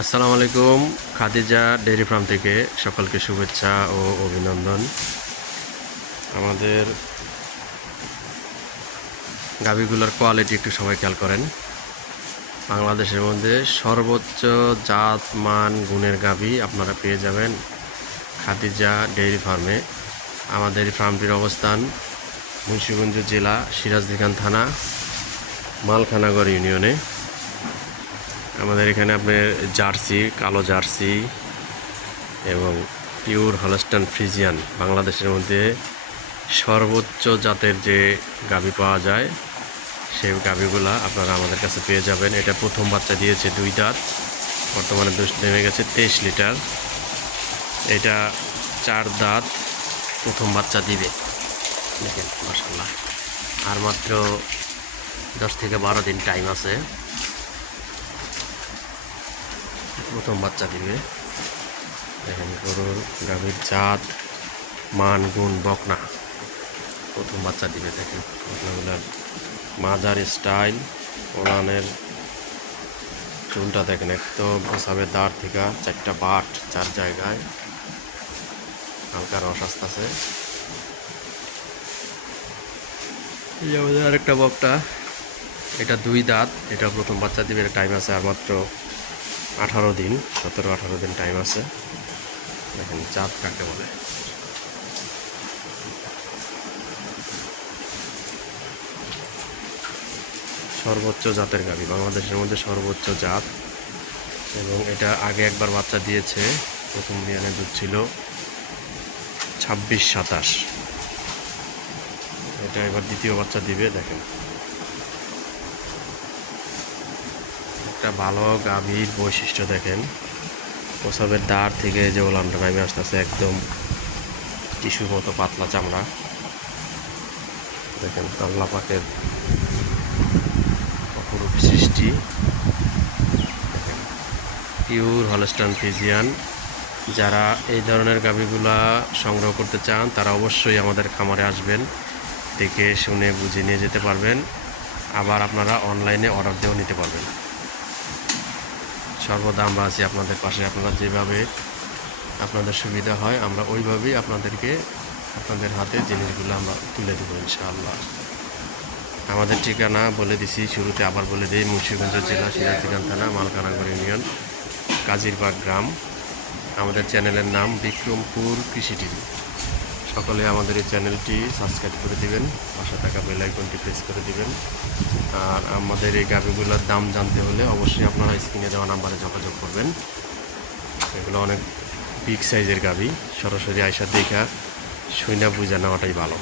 আসসালামু আলাইকুম। Khadija dairy farm থেকে সকলকে শুভেচ্ছা ও অভিনন্দন। আমাদের গাভীগুলোর কোয়ালিটি একটু সবাই খেয়াল করেন। বাংলাদেশের মধ্যে সর্বোচ্চ জাত মান গুণের গাভী আপনারা পেয়ে যাবেন খাদিজা ডেইরি ফার্মে। আমাদের এই ফার্মটির অবস্থান মুন্সিগঞ্জ জেলা সিরাজদিখান থানা মালখানাগড় ইউনিয়নে। আমাদের এখানে আপনার জার্সি, কালো জার্সি এবং পিওর হলস্টাইন ফ্রিজিয়ান, বাংলাদেশের মধ্যে সর্বোচ্চ জাতের যে গাভী পাওয়া যায় সেই গাভীগুলা আপনারা আমাদের কাছে পেয়ে যাবেন। এটা প্রথম বাচ্চা দিয়েছে 2 দাঁত, বর্তমানে দুধ নেমে গেছে 23 লিটার। এটা 4 দাঁত, প্রথম বাচ্চা দিবে। দেখেন মাশাআল্লাহ, আর মাত্র 10 থেকে 12 দিন টাইম আছে, প্রথম বাচ্চা দিবে। দেখেন গরুর গাভীর জাত মান গুণ বকনা, প্রথম বাচ্চা দিবে। দেখেন বকনাগুলার মাজার স্টাইল, ওলানের চুলটা দেখেন একদম প্রসাবের দাঁড় থেকে 4টা বাট 4 জায়গায়, হালকা রস আসতেছে। এই যে আমাদের আরেকটা বকটা, এটা 2 দাঁত, এটা প্রথম বাচ্চা দিবে। টাইম আছে আর মাত্র 18 দিন, 17-18 দিন টাইম আছে। দেখেন জাত কাকে বলে। সর্বোচ্চ জাতের গাভী, বাংলাদেশের মধ্যে সর্বোচ্চ জাত। এবং এটা আগে একবার বাচ্চা দিয়েছে, প্রথম বিয়ানে দুধ ছিল 26-27। এটা এবার দ্বিতীয় বাচ্চা দিবে। দেখেন একটা ভালো গাভীর বৈশিষ্ট্য দেখেন, প্রসাবের দাঁড় থেকে যে ওলানটা নামে আসতেছে একদম টিস্যুর মতো পাতলা চামড়া। দেখেন আল্লাহ পাকের অপরূপ সৃষ্টি। দেখেন পিওর হলস্টাইন ফ্রিজিয়ান। যারা এই ধরনের গাভীগুলা সংগ্রহ করতে চান তারা অবশ্যই আমাদের খামারে আসবেন, দেখে শুনে বুঝে নিয়ে যেতে পারবেন। আবার আপনারা অনলাইনে অর্ডার দিয়েও নিতে পারবেন। সর্বদা আমরা আছি আপনাদের পাশে। আপনারা যেভাবে আপনাদের সুবিধা হয় আমরা ওইভাবেই আপনাদের হাতে জিনিসগুলো আমরা তুলে দেবো ইনশাআল্লাহ। আমাদের ঠিকানা বলে দিছি শুরুতে, আবার বলে দিই, মুন্সিগঞ্জ জেলা সিরাজদিখান থানা মালখানাগড় ইউনিয়ন কাজিরবাগ গ্রাম। আমাদের চ্যানেলের নাম বিক্রমপুর কৃষি টিভি। সকলে আমাদের এই চ্যানেলটি সাবস্ক্রাইব করে দিবেন, পাশে থাকা বেল আইকনটি প্রেস করে দিবেন। আর আমাদের এই গাভীগুলোর দাম জানতে হলে অবশ্যই আপনারা স্ক্রিনে দেওয়া নাম্বারে যোগাযোগ করবেন। এগুলো অনেক বিগ সাইজের গাভী, সরাসরি আইসা দেখা শুইনা বুঝা নেওয়াটাই ভালো।